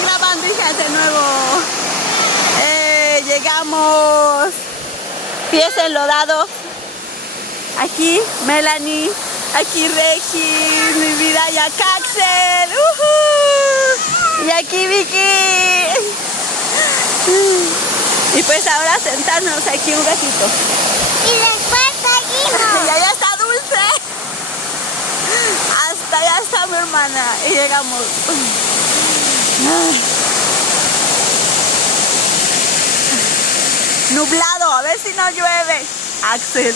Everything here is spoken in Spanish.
estoy grabando, hijas, de nuevo. Llegamos. Pies enlodados. Aquí Melanie. Aquí Regis, mi vida, y acá Axel. Y aquí Vicky. Y pues ahora sentarnos aquí un ratito. Y después seguimos. Y allá está Dulce. Hasta allá está mi hermana. Y llegamos. Nublado, a ver si no llueve. Axel.